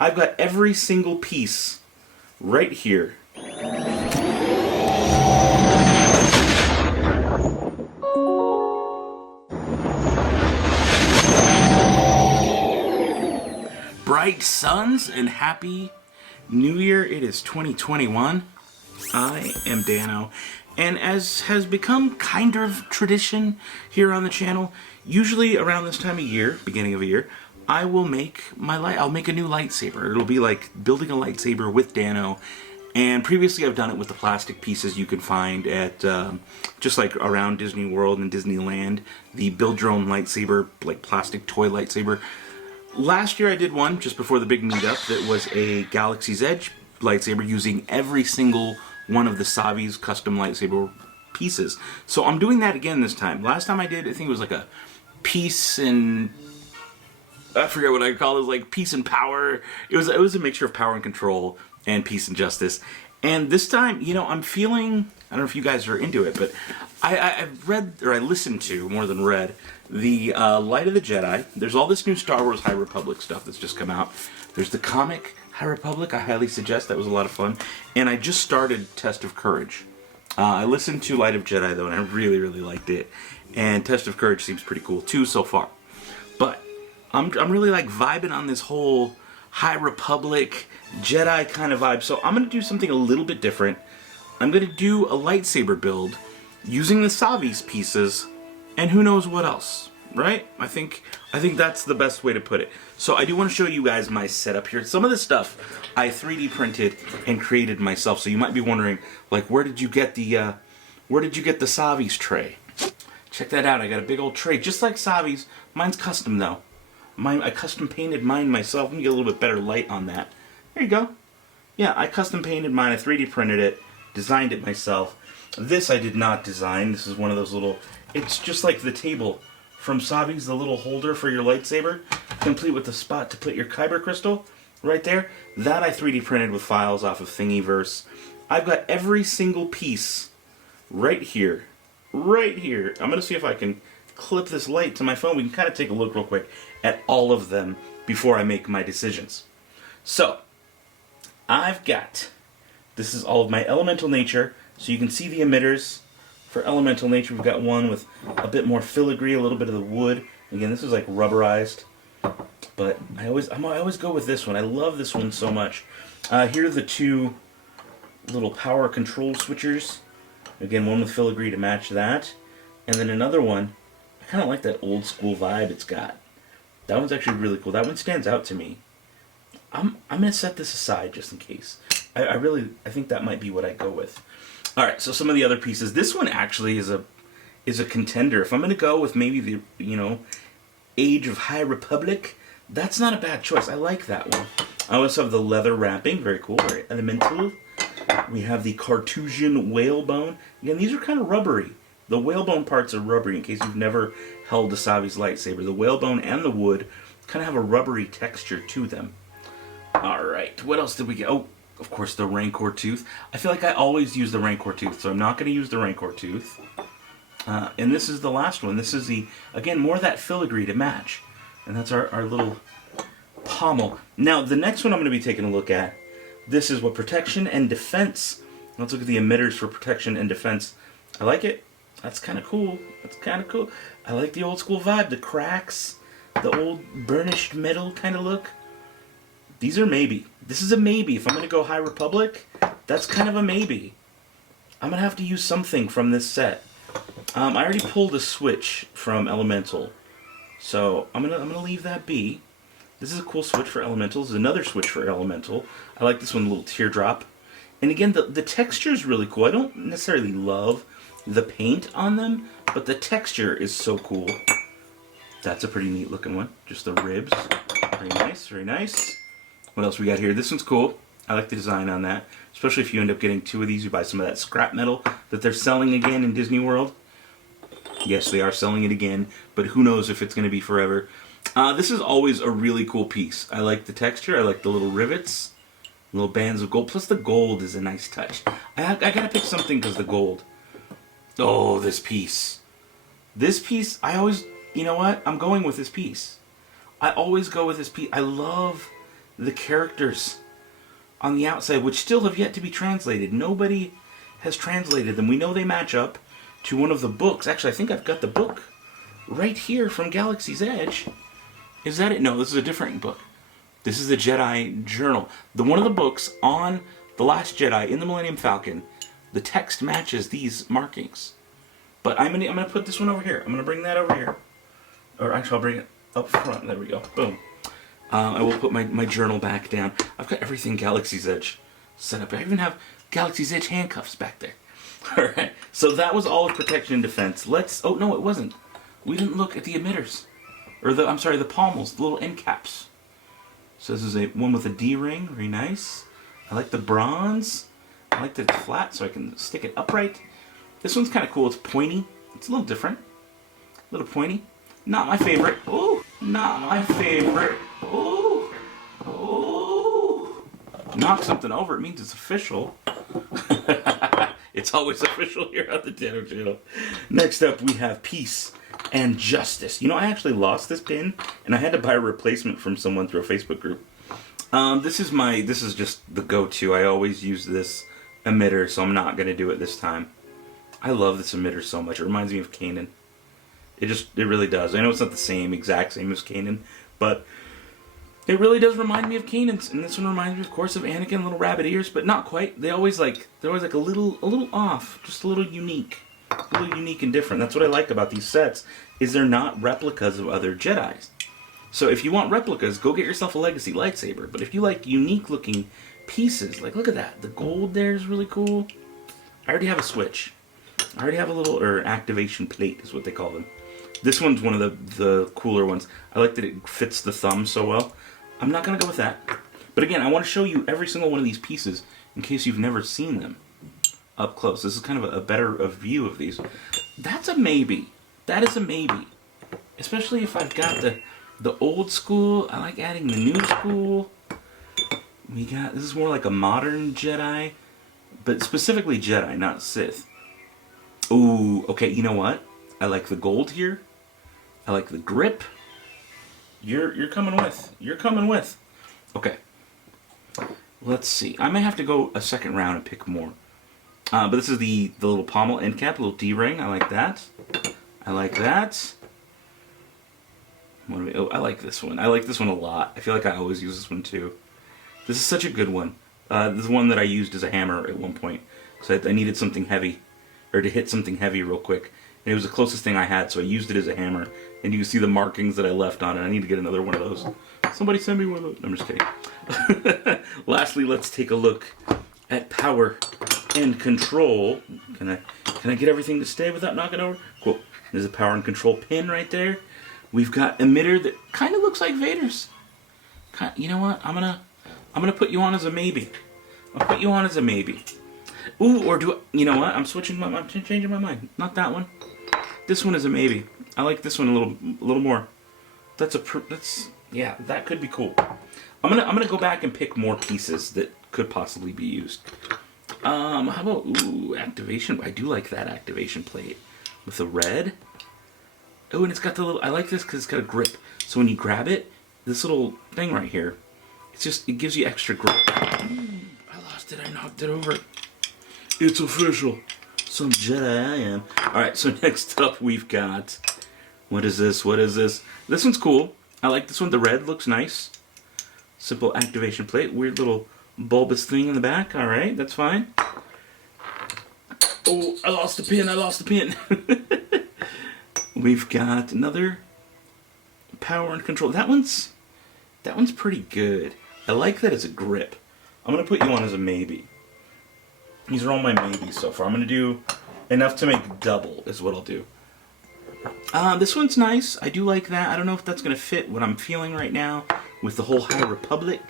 I've got every single piece right here. Bright suns and happy New Year. It is 2021. I am Dano, and as has become kind of tradition here on the channel, usually around this time of year, beginning of a year, I will make I'll make a new lightsaber. It'll be like building a lightsaber with Dano. And previously I've done it with the plastic pieces you can find at just like around Disney World and Disneyland, the build your own lightsaber, like plastic toy lightsaber. Last year I did one just before the big meetup that was a Galaxy's Edge lightsaber using every single one of the Savi's custom lightsaber pieces. So I'm doing that again this time. Last time I did, I think it was like a peace and I forget what I call it. It was like peace and power. It was a mixture of power and control and peace and justice. And this time, you know, I'm feeling, I don't know if you guys are into it, but I've read, or I listened to, more than read, the Light of the Jedi. There's all this new Star Wars High Republic stuff that's just come out. There's the comic High Republic. I highly suggest. That was a lot of fun. And I just started Test of Courage. I listened to Light of Jedi, though, and I really, really liked it. And Test of Courage seems pretty cool, too, so far. But I'm really, like, vibing on this whole High Republic Jedi kind of vibe. So I'm going to do something a little bit different. I'm going to do a lightsaber build using the Savi's pieces and who knows what else, right? I think that's the best way to put it. So I do want to show you guys my setup here. Some of this stuff I 3D printed and created myself. So you might be wondering, like, where did you get the Savi's tray? Check that out. I got a big old tray, just like Savi's. Mine's custom though. I custom painted mine myself. Let me get a little bit better light on that. There you go. Yeah, I custom painted mine. I 3D printed it, designed it myself. This I did not design. This is one of those little, it's just like the table from Savi's, the little holder for your lightsaber, complete with the spot to put your kyber crystal right there. That I 3D printed with files off of Thingiverse. I've got every single piece right here. Right here. I'm going to see if I can clip this light to my phone. We can kind of take a look real quick at all of them before I make my decisions. So, I've got, this is all of my elemental nature, so you can see the emitters for elemental nature. We've got one with a bit more filigree, a little bit of the wood. Again, this is like rubberized, but I always go with this one. I love this one so much. Here are the two little power control switchers. Again, one with filigree to match that, and then another one. I kind of like that old school vibe it's got. That one's actually really cool. That one stands out to me. I'm gonna set this aside just in case. I think that might be what I go with. All right, so some of the other pieces. This one actually is a contender. If I'm gonna go with maybe the Age of High Republic, that's not a bad choice. I like that one. I also have the leather wrapping, very cool, very elemental. We have the Carthusian whalebone. Again, these are kind of rubbery. The whalebone parts are rubbery, in case you've never held a Savi's lightsaber. The whalebone and the wood kind of have a rubbery texture to them. Alright, what else did we get? Oh, of course, the Rancor tooth. I feel like I always use the Rancor tooth, so I'm not going to use the Rancor tooth. And this is the last one. This is again, more of that filigree to match. And that's our little pommel. Now, the next one I'm going to be taking a look at, this is what protection and defense. Let's look at the emitters for protection and defense. I like it. That's kind of cool. That's kind of cool. I like the old school vibe, the cracks, the old burnished metal kind of look. These are maybe. This is a maybe. If I'm going to go High Republic, that's kind of a maybe. I'm going to have to use something from this set. I already pulled a switch from Elemental, so I'm gonna leave that be. This is a cool switch for Elemental. This is another switch for Elemental. I like this one, a little teardrop. And again, the texture is really cool. I don't necessarily love the paint on them, but the texture is so cool. That's a pretty neat looking one. Just the ribs. Very nice, very nice. What else we got here? This one's cool. I like the design on that. Especially if you end up getting two of these, you buy some of that scrap metal that they're selling again in Disney World. Yes, they are selling it again, but who knows if it's going to be forever. This is always a really cool piece. I like the texture. I like the little rivets. Little bands of gold. Plus the gold is a nice touch. I gotta pick something because the gold. Oh, this piece. This piece, you know what? I'm going with this piece. I always go with this piece. I love the characters on the outside, which still have yet to be translated. Nobody has translated them. We know they match up to one of the books. Actually, I think I've got the book right here from Galaxy's Edge. Is that it? No, this is a different book. This is the Jedi Journal. One of the books on The Last Jedi in the Millennium Falcon, the text matches these markings. But I'm gonna put this one over here. I'm gonna bring that over here. Or actually, I'll bring it up front. There we go. Boom. I will put my journal back down. I've got everything Galaxy's Edge set up. I even have Galaxy's Edge handcuffs back there. Alright, so that was all of protection and defense. Oh no, it wasn't. We didn't look at the emitters. Or the pommels, the little end caps. So this is one with a D-ring, very nice. I like the bronze. I like that it's flat so I can stick it upright. This one's kind of cool, it's pointy. It's a little different. A little pointy. Not my favorite. Ooh, not my favorite. Ooh, ooh. Knock something over, it means it's official. It's always official here on the Dano channel. Next up, we have Peace and Justice. You know, I actually lost this pin, and I had to buy a replacement from someone through a Facebook group. This is just the go-to. I always use this emitter, so I'm not going to do it this time. I love this emitter so much. It reminds me of Kanan. It really does. I know it's not the exact same as Kanan, but it really does remind me of Kanan's. And this one reminds me, of course, of Anakin, little rabbit ears, but not quite. They're always like a little off, just a little unique and different. That's what I like about these sets, is they're not replicas of other Jedis. So if you want replicas, go get yourself a Legacy lightsaber. But if you like unique looking pieces, like look at that, the gold there is really cool. I already have a switch. I already have a little activation plate, is what they call them. This one's one of the cooler ones. I like that it fits the thumb so well. I'm not going to go with that. But again, I want to show you every single one of these pieces in case you've never seen them up close. This is kind of a better view of these. That's a maybe. That is a maybe. Especially if I've got the old school. I like adding the new school. This is more like a modern Jedi. But specifically Jedi, not Sith. Ooh, okay, you know what? I like the gold here. I like the grip. You're coming with. You're coming with. Okay. Let's see. I may have to go a second round and pick more. But this is the little pommel end cap, little D-ring. I like that. I like that. I like this one. I like this one a lot. I feel like I always use this one too. This is such a good one. This is one that I used as a hammer at one point. So I needed something heavy. Or to hit something heavy real quick. And it was the closest thing I had, so I used it as a hammer. And you can see the markings that I left on it. I need to get another one of those. Somebody send me one of those. No, I'm just kidding. Lastly, let's take a look at power and control. Can I get everything to stay without knocking over? Cool. There's a power and control pin right there. We've got emitter that kind of looks like Vader's. You know what? I'm gonna put you on as a maybe. I'll put you on as a maybe. Ooh, or you know what? I'm changing my mind. Not that one. This one is a maybe. I like this one a little more. Yeah, that could be cool. I'm gonna go back and pick more pieces that could possibly be used. How about activation? I do like that activation plate with the red. Oh, and it's got the little. I like this because it's got a grip. So when you grab it, this little thing right here, it gives you extra grip. I lost it. I knocked it over. It's official. Some Jedi I am. Alright, so next up we've got... What is this? This one's cool. I like this one. The red looks nice. Simple activation plate. Weird little bulbous thing in the back. Alright, that's fine. Oh, I lost the pin. We've got another power and control. That one's pretty good. I like that as a grip. I'm going to put you on as a maybe. These are all my maybes so far. I'm going to do enough to make double is what I'll do. This one's nice. I do like that. I don't know if that's going to fit what I'm feeling right now with the whole High Republic.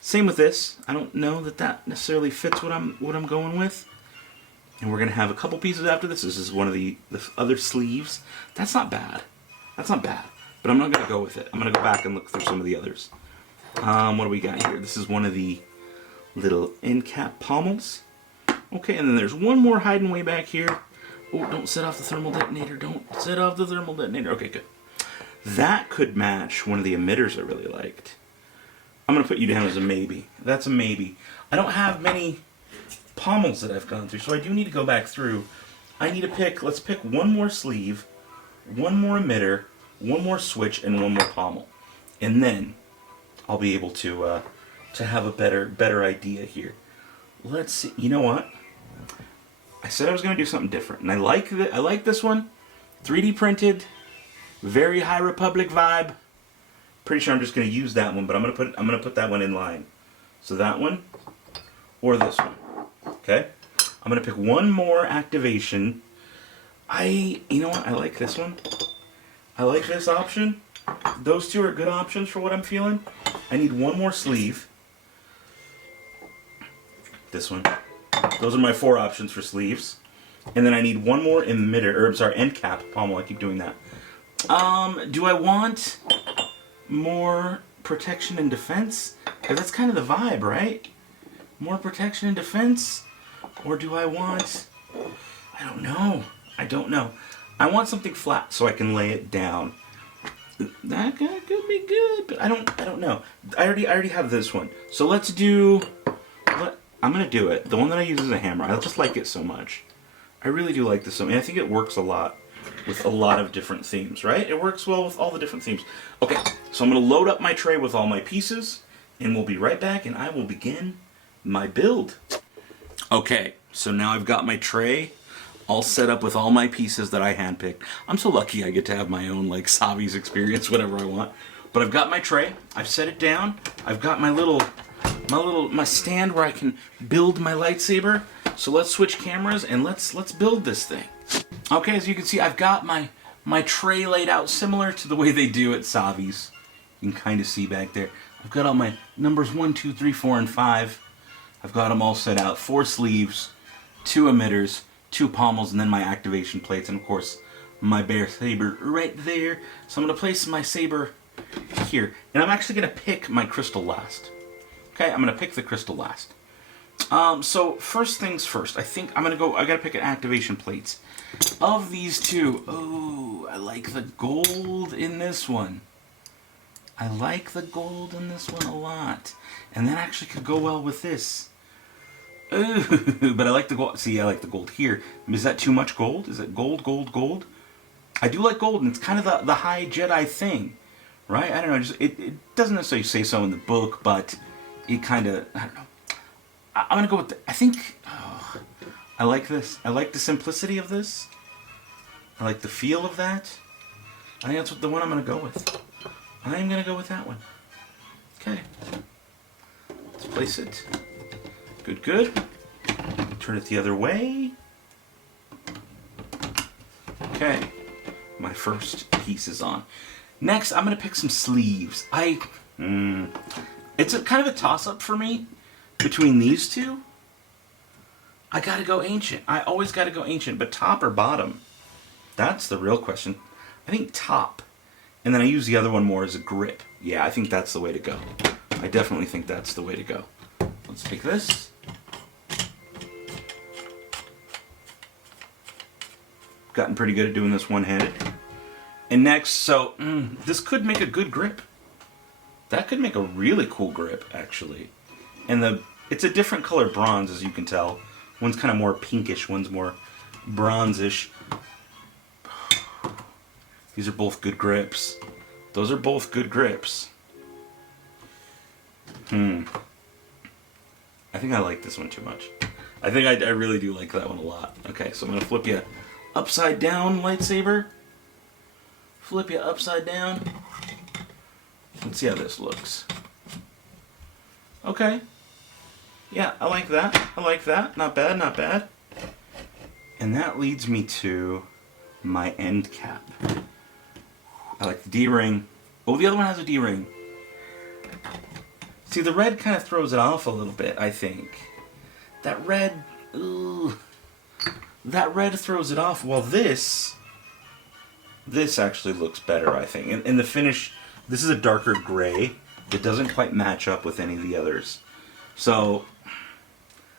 Same with this. I don't know that necessarily fits what I'm going with. And we're going to have a couple pieces after this. This is one of the other sleeves. That's not bad. But I'm not going to go with it. I'm going to go back and look through some of the others. What do we got here? This is one of the little end cap pommels. Okay, and then there's one more hiding way back here. Oh, don't set off the thermal detonator. Okay, good. That could match one of the emitters I really liked. I'm going to put you down as a maybe. That's a maybe. I don't have many pommels that I've gone through, so I do need to go back through. I need to pick, let's pick one more sleeve, one more emitter, one more switch, and one more pommel. And then I'll be able to have a better idea here. Let's see. You know what? I said I was going to do something different, and I like this one. 3D printed, very High Republic vibe. Pretty sure I'm just going to use that one, but I'm going to put that one in line. So that one or this one. Okay? I'm going to pick one more activation. You know what? I like this one. I like this option. Those two are good options for what I'm feeling. I need one more sleeve. This one. Those are my 4 options for sleeves. And then I need one more emitter, or I'm sorry, end cap pommel. I keep doing that. Do I want more protection and defense? Because that's kind of the vibe, right? More protection and defense? Or do I want... I don't know. I want something flat so I can lay it down. That could be good, but I don't know. I already have this one. So let's do... I'm going to do it. The one that I use is a hammer. I just like it so much. I really do like this one. And I think it works a lot with a lot of different themes, right? It works well with all the different themes. Okay, so I'm going to load up my tray with all my pieces, and we'll be right back, and I will begin my build. Okay, so now I've got my tray all set up with all my pieces that I handpicked. I'm so lucky I get to have my own, like, Savi's experience whenever I want. But I've got my tray. I've set it down. I've got my stand where I can build my lightsaber. So let's switch cameras and let's build this thing. Okay, as you can see, I've got my tray laid out similar to the way they do at Savi's. You can kind of see back there. I've got all my numbers 1, 2, 3, 4, and 5. I've got them all set out. 4 sleeves, 2 emitters, 2 pommels, and then my activation plates, and of course my bare saber right there. So I'm going to place my saber here, and I'm actually going to pick my crystal last. Okay, I'm going to pick the crystal last. So first things first, I think I gotta pick an activation plates. Of these two, oh, I like the gold in this one. I like the gold in this one a lot. And that actually could go well with this. Ooh, but I like the gold. See, I like the gold here. Is that too much gold? Is it gold, gold, gold? I do like gold, and it's kind of the high Jedi thing, right? I don't know, it doesn't necessarily say so in the book, but it kind of, I don't know. I'm going to go with, I like this. I like the simplicity of this. I like the feel of that. I think that's the one I'm going to go with. I am going to go with that one. Okay. Let's place it. Good, good. Turn it the other way. Okay. My first piece is on. Next, I'm going to pick some sleeves. It's kind of a toss-up for me. Between these two, I gotta go ancient. I always gotta go ancient, but top or bottom? That's the real question. I think top. And then I use the other one more as a grip. Yeah, I think that's the way to go. I definitely think that's the way to go. Let's take this. Gotten pretty good at doing this one-handed. And next, so, this could make a good grip. That could make a really cool grip, actually. And it's a different color bronze, as you can tell. One's kind of more pinkish, one's more bronzish. These are both good grips. Those are both good grips. I think I like this one too much. I think I really do like that one a lot. Okay, so I'm going to flip you upside down, lightsaber. Flip you upside down. Let's see how this looks. Okay. Yeah, I like that. I like that. Not bad, not bad. And that leads me to my end cap. I like the D-ring. Oh, the other one has a D-ring. See, the red kind of throws it off a little bit, I think. That red... Ooh. That red throws it off, while this actually looks better, I think. In the finish, this is a darker gray. It doesn't quite match up with any of the others. So,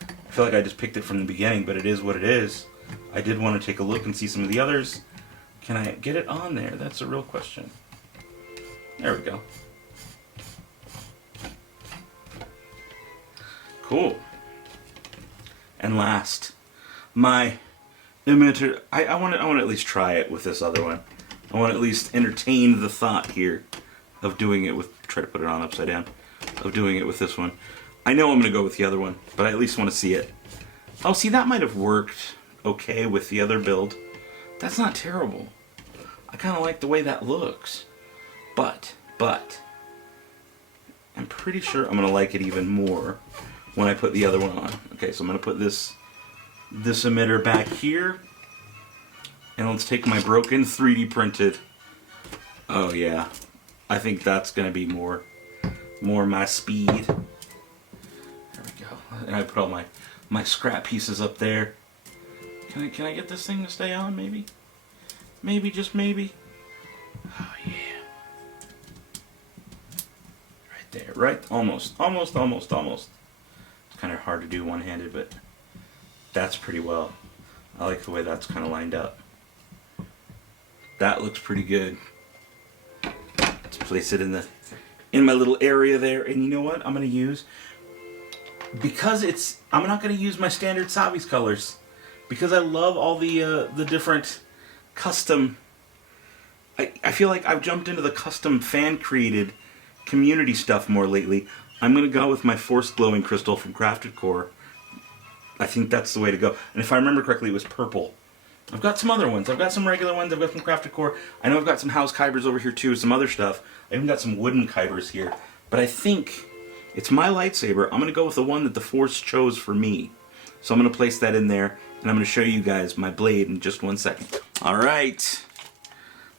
I feel like I just picked it from the beginning, but it is what it is. I did want to take a look and see some of the others. Can I get it on there? That's a real question. There we go. Cool. And last, my emitter. I want to at least try it with this other one. I want to at least entertain the thought here of doing it with. Try to put it on upside down. Of doing it with this one. I know I'm going to go with the other one, but I at least want to see it. Oh, see, that might have worked okay with the other build. That's not terrible. I kind of like the way that looks. But, I'm pretty sure I'm going to like it even more when I put the other one on. Okay, so I'm going to put this emitter back here. And let's take my broken 3D printed. Oh yeah, I think that's going to be more my speed. There we go. And I put all my scrap pieces up there. Can I get this thing to stay on, maybe? Maybe, just maybe. Oh yeah. Right there, right? Almost. It's kind of hard to do one-handed, but that's pretty well. I like the way that's kind of lined up. That looks pretty good. Let's place it in my little area there. And you know what? I'm going to use, because I'm not going to use my standard Savi's colors, because I love all the different custom. I feel like I've jumped into the custom fan created community stuff more lately. I'm going to go with my Force Glowing Crystal from Crafted Core. I think that's the way to go. And if I remember correctly, it was purple. I've got some other ones. I've got some regular ones. I've got some Crafted Core. I know I've got some house Kybers over here too, some other stuff. I even got some wooden Kybers here. But I think it's my lightsaber. I'm going to go with the one that the Force chose for me. So I'm going to place that in there, and I'm going to show you guys my blade in just 1 second. Alright.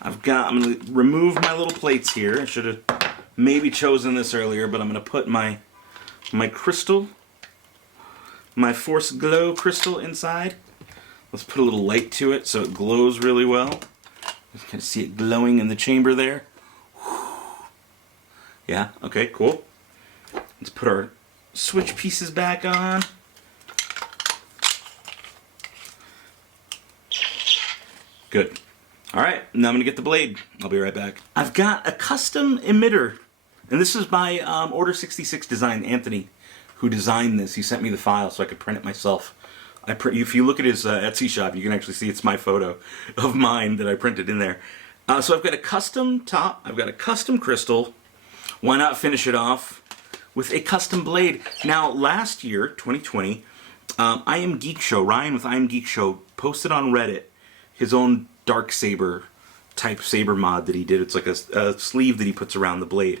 I'm going to remove my little plates here. I should have maybe chosen this earlier, but I'm going to put my crystal, my Force Glow crystal inside. Let's put a little light to it so it glows really well. You can see it glowing in the chamber there. Yeah, okay, cool. Let's put our switch pieces back on. Good. Alright, now I'm going to get the blade. I'll be right back. I've got a custom emitter. And this is by Order 66 Design, Anthony, who designed this. He sent me the file so I could print it myself. If you look at his Etsy shop, you can actually see it's my photo of mine that I printed in there. So I've got a custom top. I've got a custom crystal. Why not finish it off with a custom blade? Now, last year, 2020, I Am Geek Show, Ryan with I Am Geek Show, posted on Reddit his own dark saber type saber mod that he did. It's like a sleeve that he puts around the blade.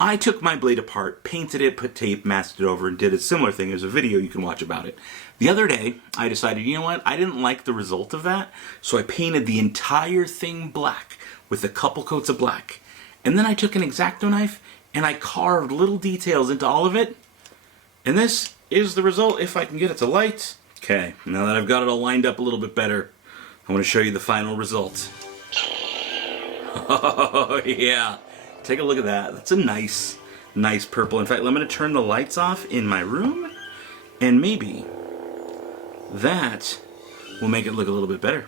I took my blade apart, painted it, put tape, masked it over, and did a similar thing. There's a video you can watch about it. The other day, I decided, you know what? I didn't like the result of that, so I painted the entire thing black with a couple coats of black. And then I took an X-Acto knife and I carved little details into all of it. And this is the result, if I can get it to light. Okay, now that I've got it all lined up a little bit better, I want to show you the final result. Oh, yeah. Take a look at that. That's a nice purple. In fact, I'm going to turn the lights off in my room, and maybe that will make it look a little bit better.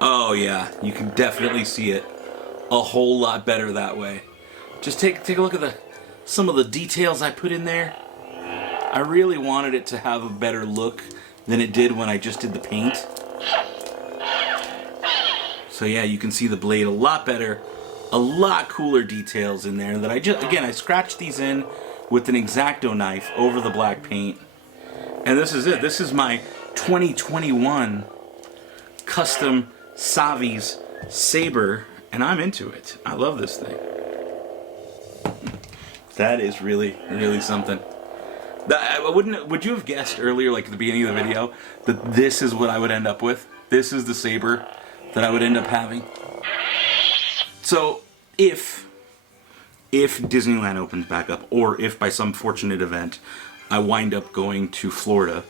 Oh, yeah. You can definitely see it a whole lot better that way. Just take a look at some of the details I put in there. I really wanted it to have a better look than it did when I just did the paint. So yeah, you can see the blade a lot better, a lot cooler details in there that I scratched these in with an X-Acto knife over the black paint. And this is it. This is my 2021 custom Savi's saber, and I'm into it. I love this thing. That is really, really something. Would you have guessed earlier, like at the beginning of the video, that this is what I would end up with? This is the saber that I would end up having. So, if Disneyland opens back up, or if by some fortunate event I wind up going to Florida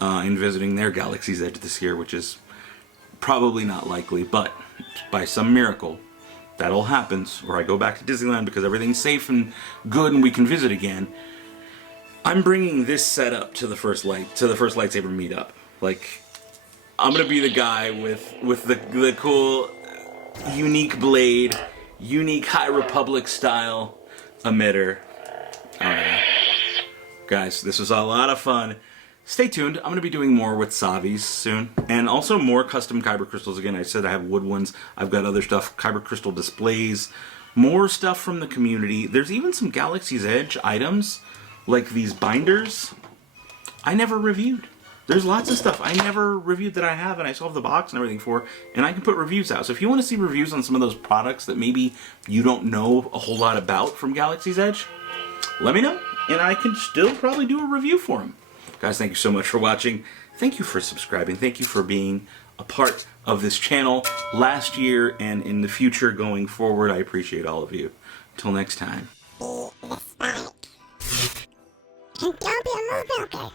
and visiting their Galaxy's Edge this year, which is probably not likely, but by some miracle that all happens, or I go back to Disneyland because everything's safe and good and we can visit again, I'm bringing this setup to the first lightsaber meetup. Like, I'm gonna be the guy with the cool, unique blade, unique High Republic style emitter. Oh yeah. Guys, this was a lot of fun. Stay tuned. I'm going to be doing more with Savis soon. And also more custom kyber crystals. Again, I said I have wood ones. I've got other stuff, kyber crystal displays, more stuff from the community. There's even some Galaxy's Edge items, like these binders, I never reviewed. There's lots of stuff I never reviewed that I have, and I still have the box and everything for, and I can put reviews out. So if you want to see reviews on some of those products that maybe you don't know a whole lot about from Galaxy's Edge, let me know, and I can still probably do a review for them. Guys, thank you so much for watching. Thank you for subscribing. Thank you for being a part of this channel last year and in the future going forward. I appreciate all of you. Until next time. Be the spike. And don't be a move milker.